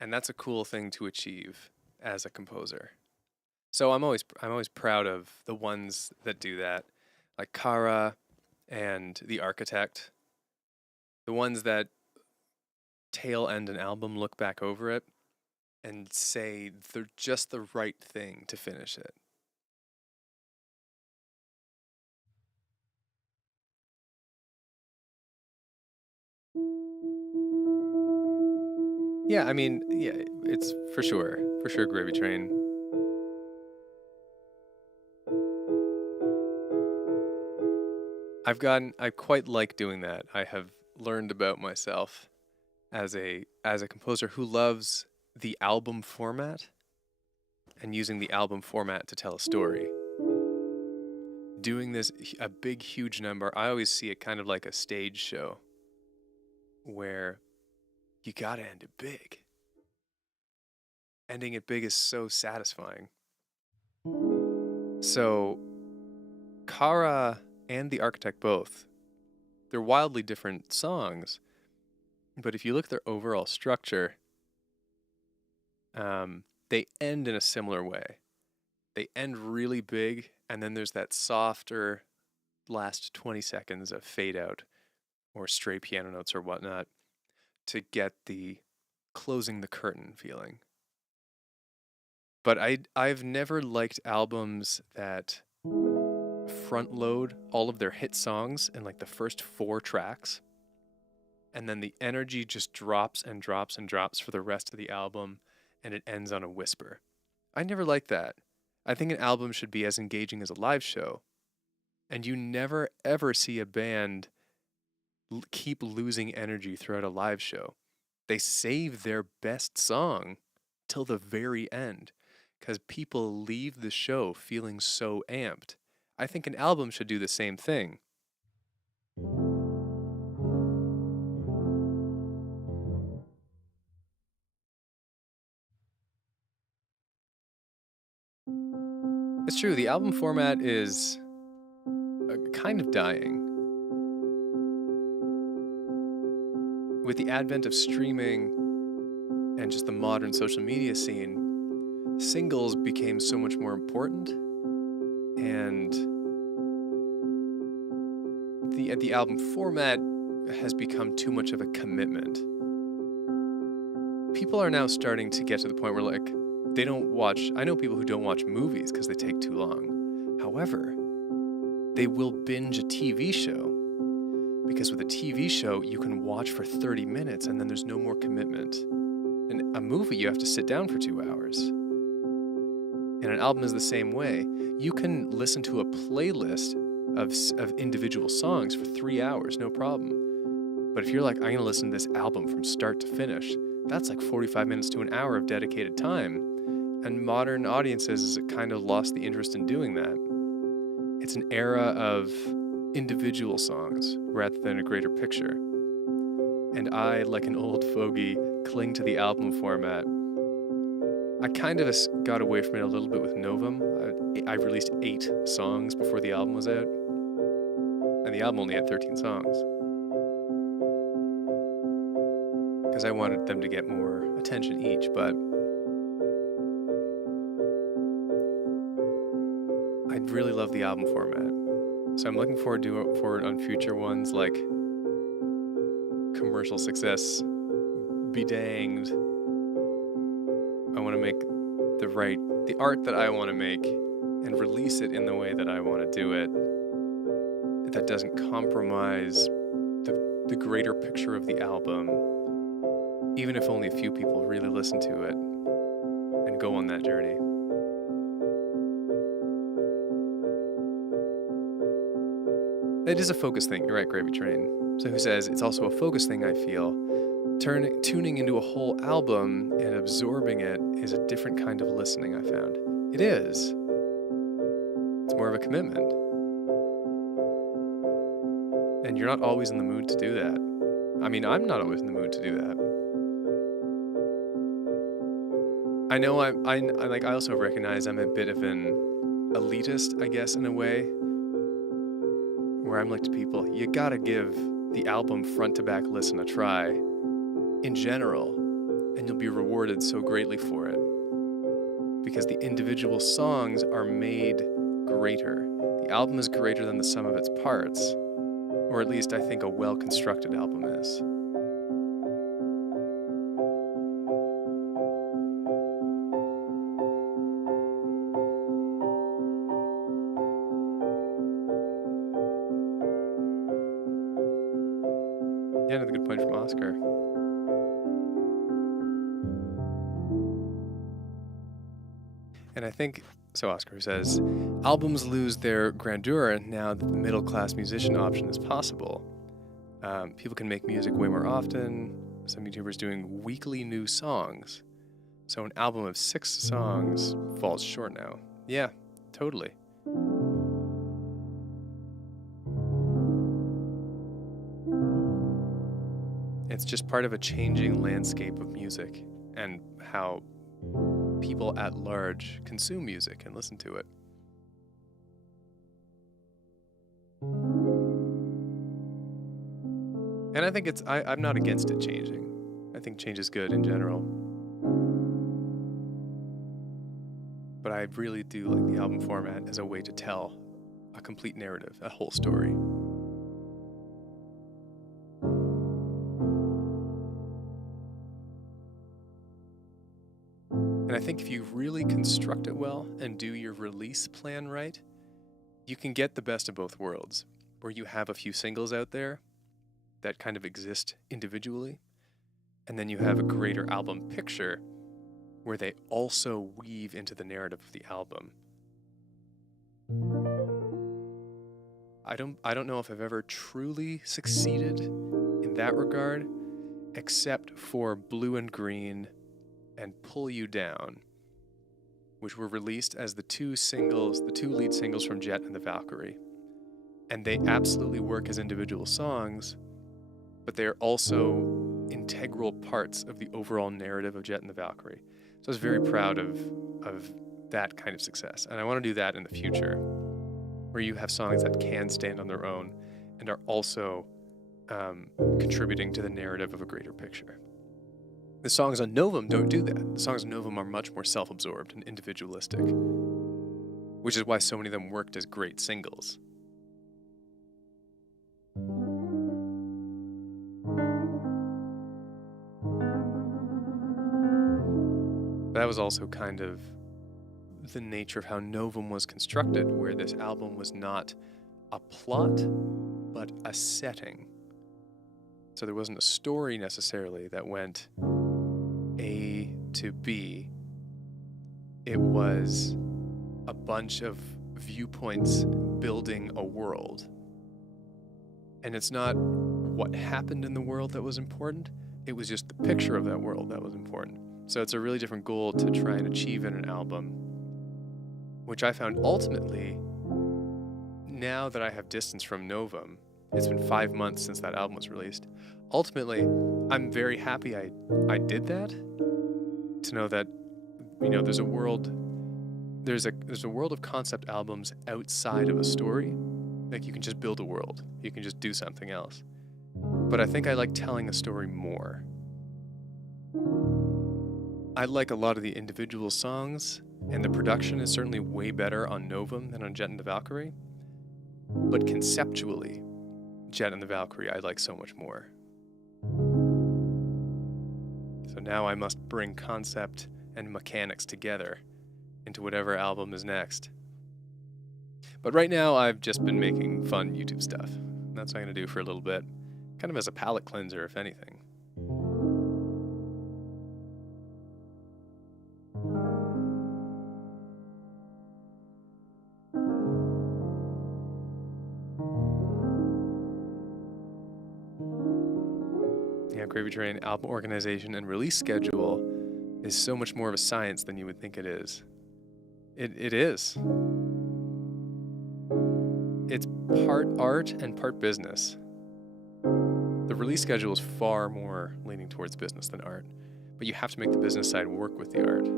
And that's a cool thing to achieve as a composer. So I'm always proud of the ones that do that, like Kara and The Architect, the ones that tail end an album, look back over it, and say they're just the right thing to finish it. Yeah, I mean, yeah, it's for sure, Gravy Train. I quite like doing that. I have learned about myself as a composer who loves the album format and using the album format to tell a story. Doing a big, huge number, I always see it kind of like a stage show where you gotta end it big. Ending it big is so satisfying. So, Kara and The Architect both, they're wildly different songs, but if you look at their overall structure, they end in a similar way. They end really big, and then there's that softer last 20 seconds of fade out or stray piano notes or whatnot to get the closing the curtain feeling. But I've never liked albums that front load all of their hit songs in like the first 4 tracks, and then the energy just drops and drops and drops for the rest of the album, and it ends on a whisper. I never liked that. I think an album should be as engaging as a live show, and you never ever see a band keep losing energy throughout a live show. They save their best song till the very end because people leave the show feeling so amped. I think an album should do the same thing. It's true, the album format is kind of dying. With the advent of streaming and just the modern social media scene, singles became so much more important, and the album format has become too much of a commitment. People are now starting to get to the point where like they don't watch. I know people who don't watch movies because they take too long. However, they will binge a TV show because with a TV show you can watch for 30 minutes and then there's no more commitment. In a movie you have to sit down for 2 hours. And an album is the same way. You can listen to a playlist of individual songs for 3 hours, no problem. But if you're like, I'm going to listen to this album from start to finish, that's like 45 minutes to an hour of dedicated time. And modern audiences kind of lost the interest in doing that. It's an era of individual songs rather than a greater picture. And I, like an old fogey, cling to the album format. I kind of got away from it a little bit with Novum. I released 8 songs before the album was out. And the album only had 13 songs. Because I wanted them to get more attention each, but I really love the album format. So I'm looking forward on future ones like Commercial Success, Be Danged. I want to make the art that I want to make and release it in the way that I want to do it that doesn't compromise the greater picture of the album, even if only a few people really listen to it and go on that journey. It is a focus thing. You're right, Gravy Train. So who says it's also a focus thing, I feel. Tuning into a whole album and absorbing it is a different kind of listening, I found. It is. It's more of a commitment. And you're not always in the mood to do that. I mean, I'm not always in the mood to do that. I know I also recognize I'm a bit of an elitist, I guess, in a way, where I'm like to people, you gotta give the album front to back listen a try in general, and you'll be rewarded so greatly for it because the individual songs are made greater. The album is greater than the sum of its parts, or at least I think a well-constructed album is. Yeah, another good point from Oscar. And I think, so Oscar says, albums lose their grandeur now that the middle-class musician option is possible. People can make music way more often. Some YouTubers doing weekly new songs. So an album of 6 songs falls short now. Yeah, totally. It's just part of a changing landscape of music and how people at large consume music and listen to it. And I think I'm not against it changing. I think change is good in general. But I really do like the album format as a way to tell a complete narrative, a whole story. And I think if you really construct it well and do your release plan right, you can get the best of both worlds, where you have a few singles out there that kind of exist individually, and then you have a greater album picture where they also weave into the narrative of the album. I don't know if I've ever truly succeeded in that regard, except for Blue and Green and Pull You Down, which were released as the two lead singles from Jet and the Valkyrie. And they absolutely work as individual songs, but they are also integral parts of the overall narrative of Jet and the Valkyrie. So I was very proud of that kind of success. And I want to do that in the future, where you have songs that can stand on their own and are also contributing to the narrative of a greater picture. The songs on Novum don't do that. The songs on Novum are much more self-absorbed and individualistic, which is why so many of them worked as great singles. That was also kind of the nature of how Novum was constructed, where this album was not a plot, but a setting. So there wasn't a story necessarily that went A to B. It was a bunch of viewpoints building a world. And it's not what happened in the world that was important, it was just the picture of that world that was important. So it's a really different goal to try and achieve in an album, which I found ultimately, now that I have distance from Novum, it's been 5 months since that album was released. Ultimately, I'm very happy I did that, to know that, there's a world of concept albums outside of a story. Like, you can just build a world. You can just do something else. But I think I like telling a story more. I like a lot of the individual songs, and the production is certainly way better on Novum than on Jet and the Valkyrie. But conceptually, Jet and the Valkyrie I like so much more. So now I must bring concept and mechanics together into whatever album is next. But right now I've just been making fun YouTube stuff. That's what I'm going to do for a little bit. Kind of as a palate cleanser, if anything. Yeah, Gravy Train album organization and release schedule is so much more of a science than you would think it is. It is. It's part art and part business. The release schedule is far more leaning towards business than art, but you have to make the business side work with the art.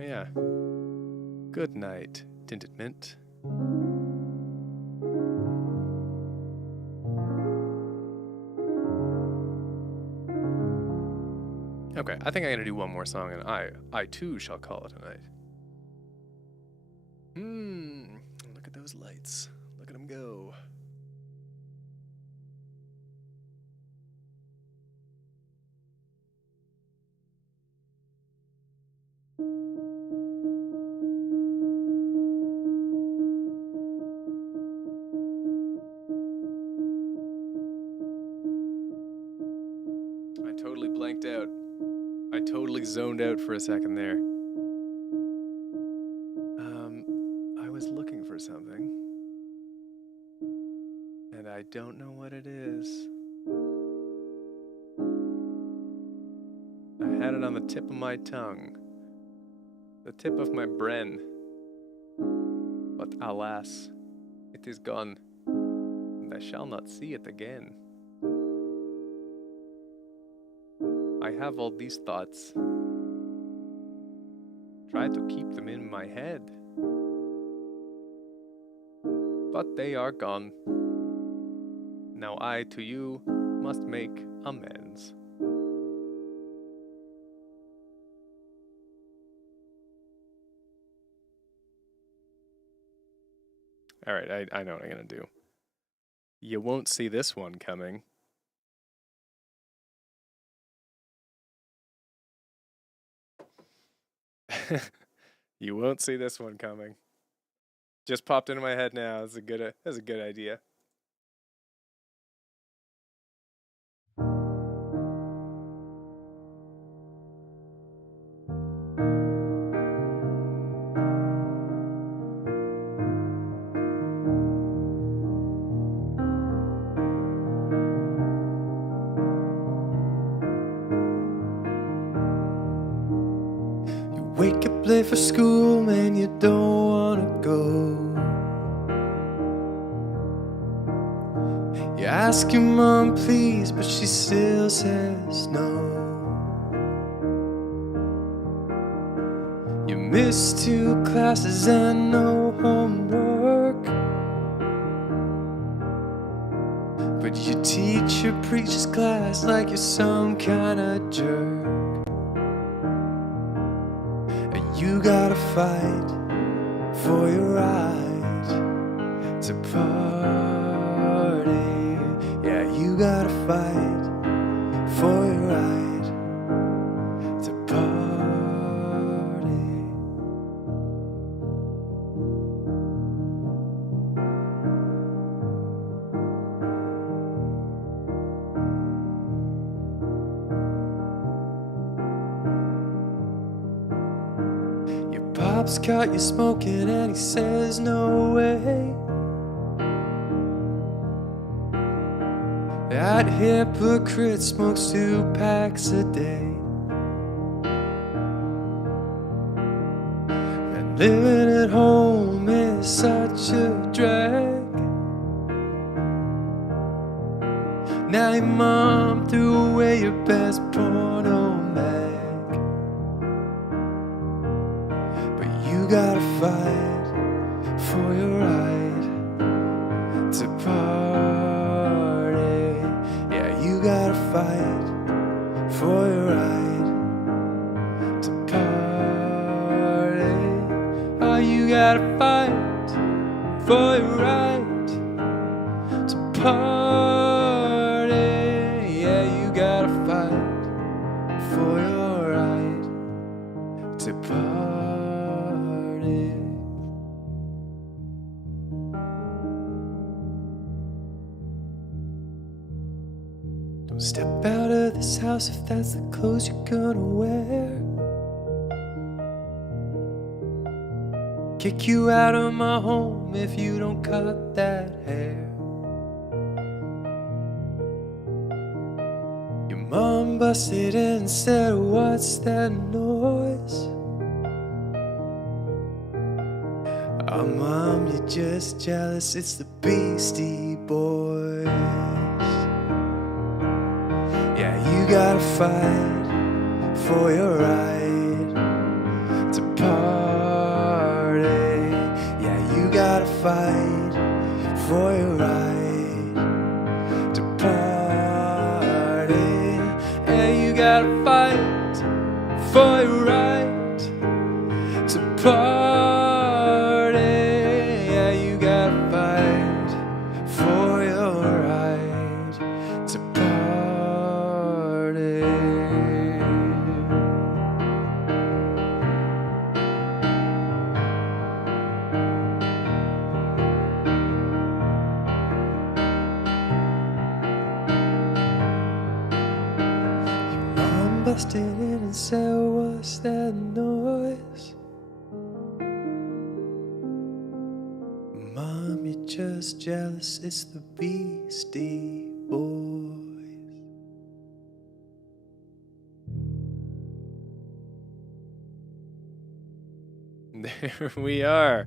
Yeah. Good night, Tinted Mint. Okay, I think I'm gonna do one more song, and I too shall call it a night. Look at those lights. Look at them go. I totally blanked out. I totally zoned out for a second there. I was looking for something, and I don't know what it is. I had it on the tip of my tongue, the tip of my bren, but alas, it is gone, and I shall not see it again. I have all these thoughts. Try to keep them in my head, but they are gone. Now I to you must make amends. All right, I know what I'm gonna do. You won't see this one coming. You won't see this one coming. Just popped into my head now. That's a good idea. You wake up late for school and you don't wanna go. You ask your mom please, but she still says no. You miss 2 classes and no homework, but your teacher preaches class like you're some kind of jerk. And you gotta fight for your right to party. Yeah, you gotta fight for your right to party. Your pop's caught you smoking and he says no way. That hypocrite smokes 2 packs a day. And living at home is such a drag. Now your mom threw away your best porno mag, but you gotta fight for your right to party. Yeah, you gotta fight for your right to party. Oh, you gotta fight for your right to party. Yeah, you gotta fight for your right to party. Don't step out of this house if that's the clothes you're gonna wear. Kick you out of my home if you don't cut that hair. Your mom busted in and said, "What's that noise?" Oh, Mom, you're just jealous, it's the Beastie Boys. Yeah, you gotta fight for your right to party. Yeah, you gotta fight for your right to party. Yeah, you gotta fight for your right to party. Yeah, you gotta fight for your right to party. I'm busted in and said, what's that noise? Mom, you're just jealous, it's the Beastie Boys. There we are,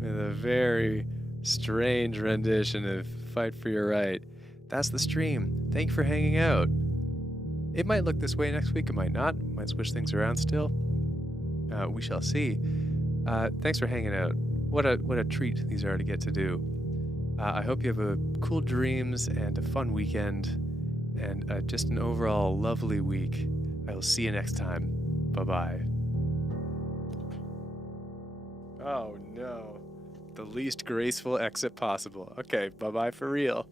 with a very strange rendition of Fight for Your Right. That's the stream. Thank you for hanging out. It might look this way next week, it might not. Might switch things around still. We shall see. Thanks for hanging out. What a treat these are to get to do. I hope you have a cool dreams and a fun weekend, and just an overall lovely week. I will see you next time. Bye-bye. Oh no. The least graceful exit possible. Okay, bye-bye for real.